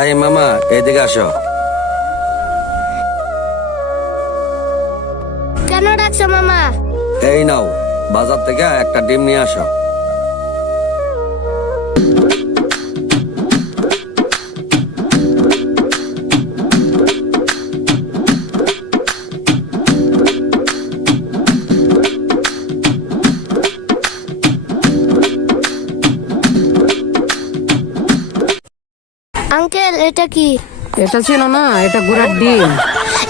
তাই মামা এদিকে আসো। কেন ডাকছো মামা? এই নাও, বাজার থেকে একটা ডিম নিয়ে আসো। আঙ্কেল এটা কি? এটা ছিল না, এটা ঘোড়ার ডিম।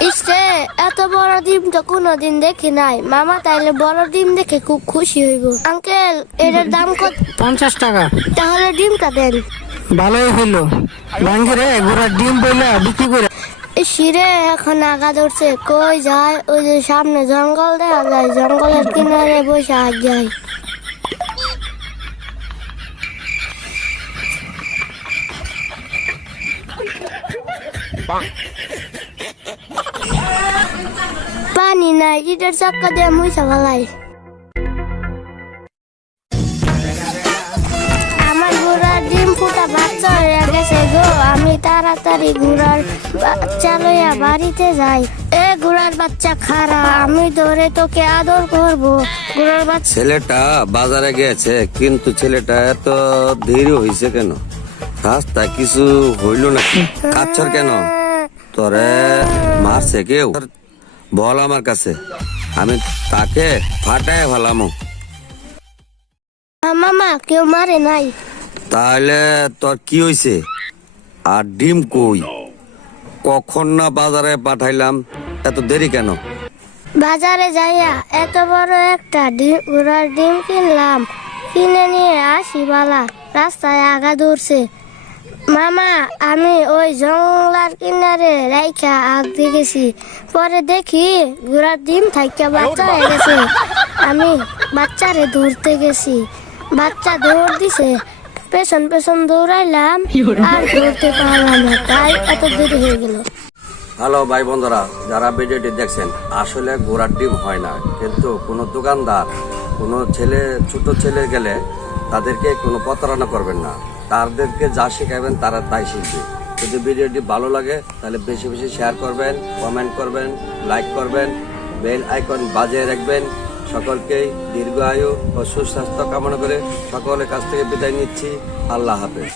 ইসরে, এত বড় ডিম তো কোনোদিন দেখি নাই। মামা তাইলে বড় ডিম দেখে খুব খুশি হইব। আঙ্কেল এটার দাম কত? 50 টাকা। তাহলে ডিমটা দেন। ভালোই হইলো, ভাঙ্গিরে ঘোড়ার ডিম বইলা বিক্রি করে। শিরে এখন আগা ধরছে, কই যায়? ওই যে সামনে জঙ্গল দেখা যায়, জঙ্গলের কিনারে বসে আগ যায়। পানি নাই, ইটের চাক্কা দিয়ে মুইসা ফেলাই। আমার ঘোড়ার ডিম ফুটা বাচ্চা হয়ে গেছে গো। আমি তাড়াতাড়ি ঘোড়ার বাচ্চা লইয়া বাড়িতে যাই। এ ঘোড়ার বাচ্চা খারা, আমি ধরে তোকে আদর করব। ঘোড়ার বাচ্চা ছেলেটা বাজারে গেছে, কিন্তু ছেলেটা এত দেরি হয়েছে কেন? রাস্তায় কিছু হইল নাকি? কাচ্ছর কেন? তোরে মারছে কেউ? বল আমার কাছে, আমি তাকে ফাটায় ফেলামো। মামা কেউ মারে নাই। তাহলে তোর কি হয়েছে? আর ডিম কই? কখন না বাজারে পাঠাইলাম, এত দেরি কেন? বাজারে যাইয়া এত বড় একটা ঘোড়ার ডিম কিনলাম, কিনে নিয়ে আসি বালা রাস্তায় আগা ধরছে। মামা আমি ওই জঙ্গলার কিনারে রাইখা আগ দিয়ে গেছি, পরে দেখি ঘোড়ার ডিম থাইকা বাচ্চা হয়ে গেছে। আমি বাচ্চারে ধরতে গেছি, বাচ্চা দৌড় দিছে, পেছন পেছন দৌড়াইলাম, আর ধরতে পারলাম না, তাই এত দেরি হয়ে গেল। হ্যালো ভাই বন্ধুরা, যারা ভিডিওটি দেখছেন, আসলে ঘোড়ার ডিম হয় না, কিন্তু কোনো দোকানদার কোনো ছেলে ছোট ছেলে গেলে তাদেরকে কোনো প্রতারণা করবেন না। তাদেরকে যা শেখাবেন তারা তাই শিখবে। যদি ভিডিওটি ভালো লাগে তাহলে বেশি বেশি শেয়ার করবেন, কমেন্ট করবেন, লাইক করবেন, বেল আইকন বাজিয়ে রাখবেন। সকলকেই দীর্ঘ আয়ু ও সুস্বাস্থ্য কামনা করে সকলের কাছ থেকে বিদায় নিচ্ছি। আল্লাহ হাফেজ।